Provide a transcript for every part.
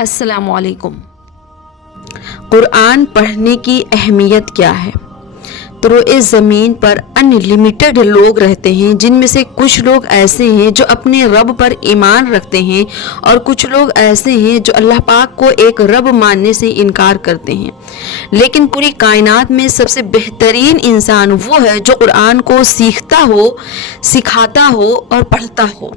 السلام علیکم۔ قرآن پڑھنے کی اہمیت کیا ہے؟ تو اس زمین پر ان لمیٹڈ لوگ رہتے ہیں، جن میں سے کچھ لوگ ایسے ہیں جو اپنے رب پر ایمان رکھتے ہیں، اور کچھ لوگ ایسے ہیں جو اللہ پاک کو ایک رب ماننے سے انکار کرتے ہیں۔ لیکن پوری کائنات میں سب سے بہترین انسان وہ ہے جو قرآن کو سیکھتا ہو، سکھاتا ہو اور پڑھتا ہو۔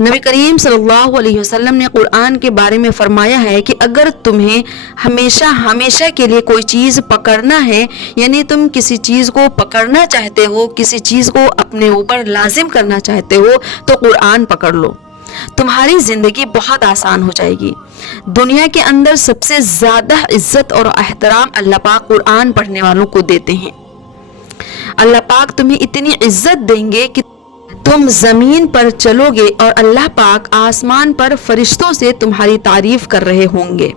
نبی کریم صلی اللہ علیہ وسلم نے قرآن کے بارے میں فرمایا ہے کہ اگر تمہیں ہمیشہ کے لیے کوئی چیز پکڑنا ہے، یعنی تم کسی چیز کو پکڑنا چاہتے ہو، کسی چیز کو اپنے اوپر لازم کرنا چاہتے ہو، تو قرآن پکڑ لو، تمہاری زندگی بہت آسان ہو جائے گی۔ دنیا کے اندر سب سے زیادہ عزت اور احترام اللہ پاک قرآن پڑھنے والوں کو دیتے ہیں۔ اللہ پاک تمہیں اتنی عزت دیں گے کہ تم زمین پر چلو گے اور اللہ پاک آسمان پر فرشتوں سے تمہاری تعریف کر رہے ہوں گے۔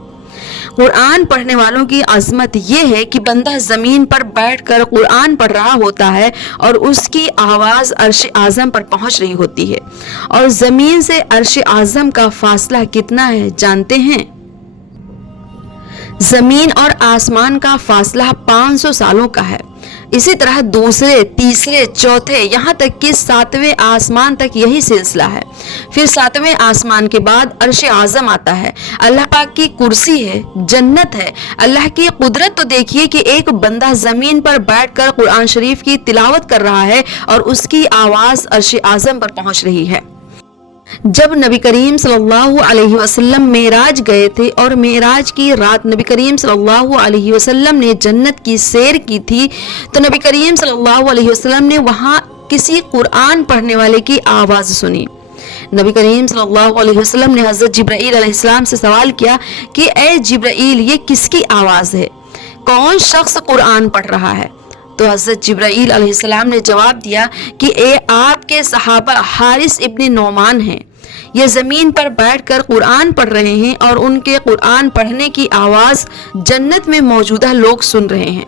قرآن پڑھنے والوں کی عظمت یہ ہے کہ بندہ زمین پر بیٹھ کر قرآن پڑھ رہا ہوتا ہے اور اس کی آواز عرش اعظم پر پہنچ رہی ہوتی ہے، اور زمین سے عرش اعظم کا فاصلہ کتنا ہے جانتے ہیں؟ زمین اور آسمان کا فاصلہ 500 سالوں کا ہے۔ اسی طرح دوسرے، تیسرے، چوتھے، یہاں تک کہ 7ویں آسمان تک یہی سلسلہ ہے۔ پھر 7ویں آسمان کے بعد عرش اعظم آتا ہے، اللہ پاک کی کرسی ہے، جنت ہے۔ اللہ کی قدرت تو دیکھیے کہ ایک بندہ زمین پر بیٹھ کر قرآن شریف کی تلاوت کر رہا ہے اور اس کی آواز عرش اعظم پر پہنچ رہی ہے۔ جب نبی کریم صلی اللہ علیہ وسلم معراج گئے تھے اور معراج کی رات نبی کریم صلی اللہ علیہ وسلم نے جنت کی سیر کی تھی، تو نبی کریم صلی اللہ علیہ وسلم نے وہاں کسی قرآن پڑھنے والے کی آواز سنی۔ نبی کریم صلی اللہ علیہ وسلم نے حضرت جبرائیل علیہ السلام سے سوال کیا کہ اے جبرائیل، یہ کس کی آواز ہے؟ کون شخص قرآن پڑھ رہا ہے؟ تو حضرت جبرائیل علیہ السلام نے جواب دیا کہ اے آپ کے صحابہ حارث ابن نعمان ہیں، یہ زمین پر بیٹھ کر قرآن پڑھ رہے ہیں اور ان کے قرآن پڑھنے کی آواز جنت میں موجودہ لوگ سن رہے ہیں۔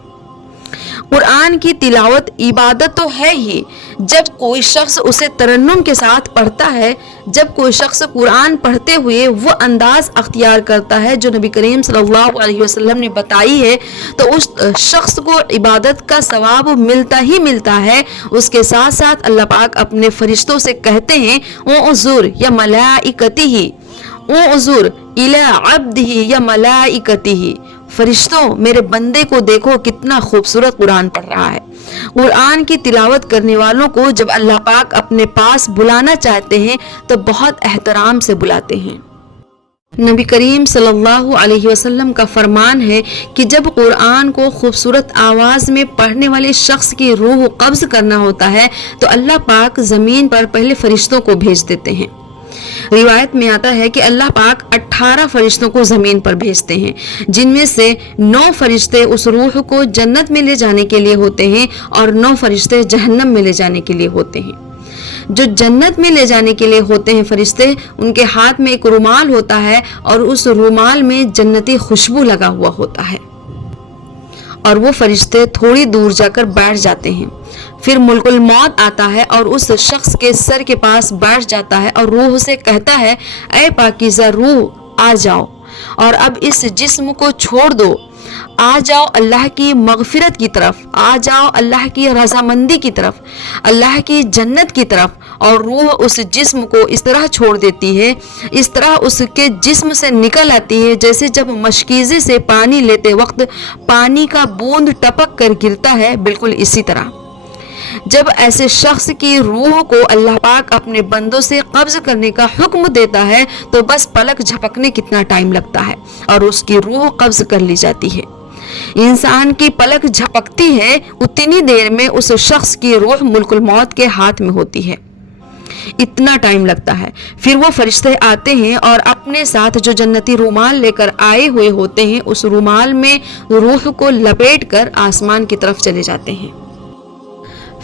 قرآن کی تلاوت عبادت تو ہے ہی، جب کوئی شخص اسے ترنم کے ساتھ پڑھتا ہے، جب کوئی شخص قرآن پڑھتے ہوئے وہ انداز اختیار کرتا ہے جو نبی کریم صلی اللہ علیہ وسلم نے بتائی ہے، تو اس شخص کو عبادت کا ثواب ملتا ہی ملتا ہے۔ اس کے ساتھ ساتھ اللہ پاک اپنے فرشتوں سے کہتے ہیں اُنظُرْ یا ملائکتہ، اُنظُرْ اِلیٰ عَبْدِهِ یا ملائکتہ، فرشتوں میرے بندے کو دیکھو کتنا خوبصورت قرآن پڑھ رہا ہے۔ قرآن کی تلاوت کرنے والوں کو جب اللہ پاک اپنے پاس بلانا چاہتے ہیں تو بہت احترام سے بلاتے ہیں۔ نبی کریم صلی اللہ علیہ وسلم کا فرمان ہے کہ جب قرآن کو خوبصورت آواز میں پڑھنے والے شخص کی روح قبض کرنا ہوتا ہے تو اللہ پاک زمین پر پہلے فرشتوں کو بھیج دیتے ہیں۔ روایت میں آتا ہے کہ اللہ پاک 18 فرشتوں کو زمین پر بھیجتے ہیں، جن میں سے 9 فرشتے اس روح کو جنت میں لے جانے کے لیے ہوتے ہیں اور 9 فرشتے جہنم میں لے جانے کے لیے ہوتے ہیں۔ جو جنت میں لے جانے کے لیے ہوتے ہیں فرشتے، ان کے ہاتھ میں ایک رومال ہوتا ہے اور اس رومال میں جنتی خوشبو لگا ہوا ہوتا ہے، اور وہ فرشتے تھوڑی دور جا کر بیٹھ جاتے ہیں۔ پھر ملک الموت آتا ہے اور اس شخص کے سر کے پاس بیٹھ جاتا ہے اور روح سے کہتا ہے اے پاکیزہ روح، آ جاؤ اور اب اس جسم کو چھوڑ دو، آ جاؤ اللہ کی مغفرت کی طرف، آ جاؤ اللہ کی رضامندی کی طرف، اللہ کی جنت کی طرف۔ اور روح اس جسم کو اس طرح چھوڑ دیتی ہے، اس طرح اس کے جسم سے نکل آتی ہے جیسے جب مشکیزے سے پانی لیتے وقت پانی کا بوند ٹپک کر گرتا ہے، بالکل اسی طرح۔ جب ایسے شخص کی روح کو اللہ پاک اپنے بندوں سے قبض کرنے کا حکم دیتا ہے تو بس پلک جھپکنے کتنا ٹائم لگتا ہے اور اس کی روح قبض کر لی جاتی ہے۔ انسان کی پلک جھپکتی ہے، اتنی دیر میں اس شخص کی روح ملک الموت کے ہاتھ میں ہوتی ہے، اتنا ٹائم لگتا ہے۔ پھر وہ فرشتے آتے ہیں اور اپنے ساتھ جو جنتی رومال لے کر آئے ہوئے ہوتے ہیں اس رومال میں روح کو لپیٹ کر آسمان کی طرف چلے جاتے ہیں۔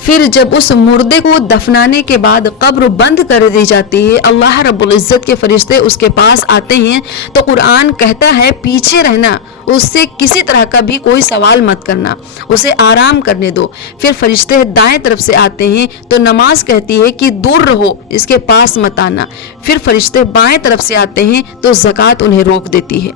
پھر جب اس مردے کو دفنانے کے بعد قبر بند کر دی جاتی ہے، اللہ رب العزت کے فرشتے اس کے پاس آتے ہیں تو قرآن کہتا ہے پیچھے رہنا، اس سے کسی طرح کا بھی کوئی سوال مت کرنا، اسے آرام کرنے دو۔ پھر فرشتے دائیں طرف سے آتے ہیں تو نماز کہتی ہے کہ دور رہو، اس کے پاس مت آنا۔ پھر فرشتے بائیں طرف سے آتے ہیں تو زکوٰۃ انہیں روک دیتی ہے۔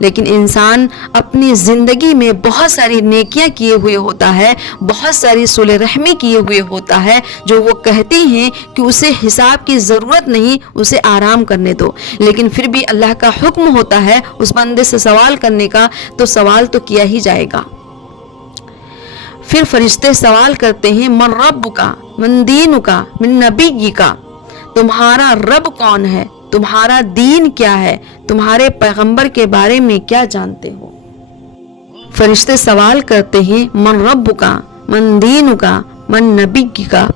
لیکن انسان اپنی زندگی میں بہت ساری نیکیاں کیے ہوئے ہوتا ہے، بہت ساری صلح رحمی کیے ہوئے ہوتا ہے، جو وہ کہتی ہیں کہ اسے حساب کی ضرورت نہیں، اسے آرام کرنے دو، لیکن پھر بھی اللہ کا حکم ہوتا ہے اس بندے سے سوال کرنے کا، تو سوال تو کیا ہی جائے گا۔ پھر فرشتے سوال کرتے ہیں من رب کا، من دین کا، من نبی کا، تمہارا رب کون ہے، تمہارا دین کیا ہے، تمہارے پیغمبر کے بارے میں کیا جانتے ہو۔ فرشتے سوال کرتے ہیں من رب کا، من دین کا، من نبی کا،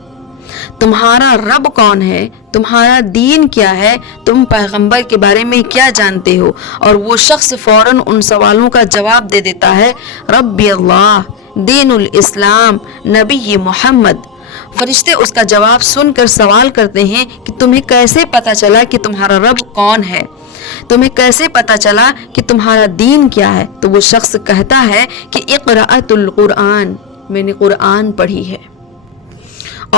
تمہارا رب کون ہے، تمہارا دین کیا ہے، تم پیغمبر کے بارے میں کیا جانتے ہو۔ اور وہ شخص فوراً ان سوالوں کا جواب دے دیتا ہے ربی اللہ، دین الاسلام، نبی محمد۔ فرشتے اس کا جواب سن کر سوال کرتے ہیں کہ تمہیں کیسے پتا چلا کہ تمہارا رب کون ہے، تمہیں کیسے پتا چلا کہ تمہارا دین کیا ہے۔ تو وہ شخص کہتا ہے کہ اقرأت القرآن، میں نے قرآن پڑھی ہے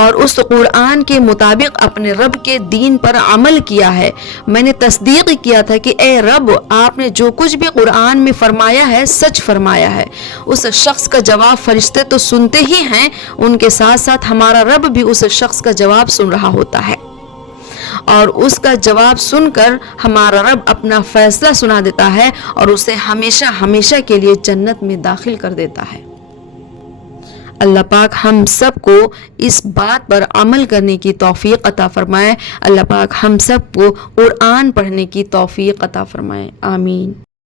اور اس قرآن کے مطابق اپنے رب کے دین پر عمل کیا ہے۔ میں نے تصدیق کیا تھا کہ اے رب، آپ نے جو کچھ بھی قرآن میں فرمایا ہے سچ فرمایا ہے۔ اس شخص کا جواب فرشتے تو سنتے ہی ہیں، ان کے ساتھ ساتھ ہمارا رب بھی اس شخص کا جواب سن رہا ہوتا ہے، اور اس کا جواب سن کر ہمارا رب اپنا فیصلہ سنا دیتا ہے اور اسے ہمیشہ ہمیشہ کے لیے جنت میں داخل کر دیتا ہے۔ اللہ پاک ہم سب کو اس بات پر عمل کرنے کی توفیق عطا فرمائے۔ اللہ پاک ہم سب کو قرآن پڑھنے کی توفیق عطا فرمائے۔ آمین۔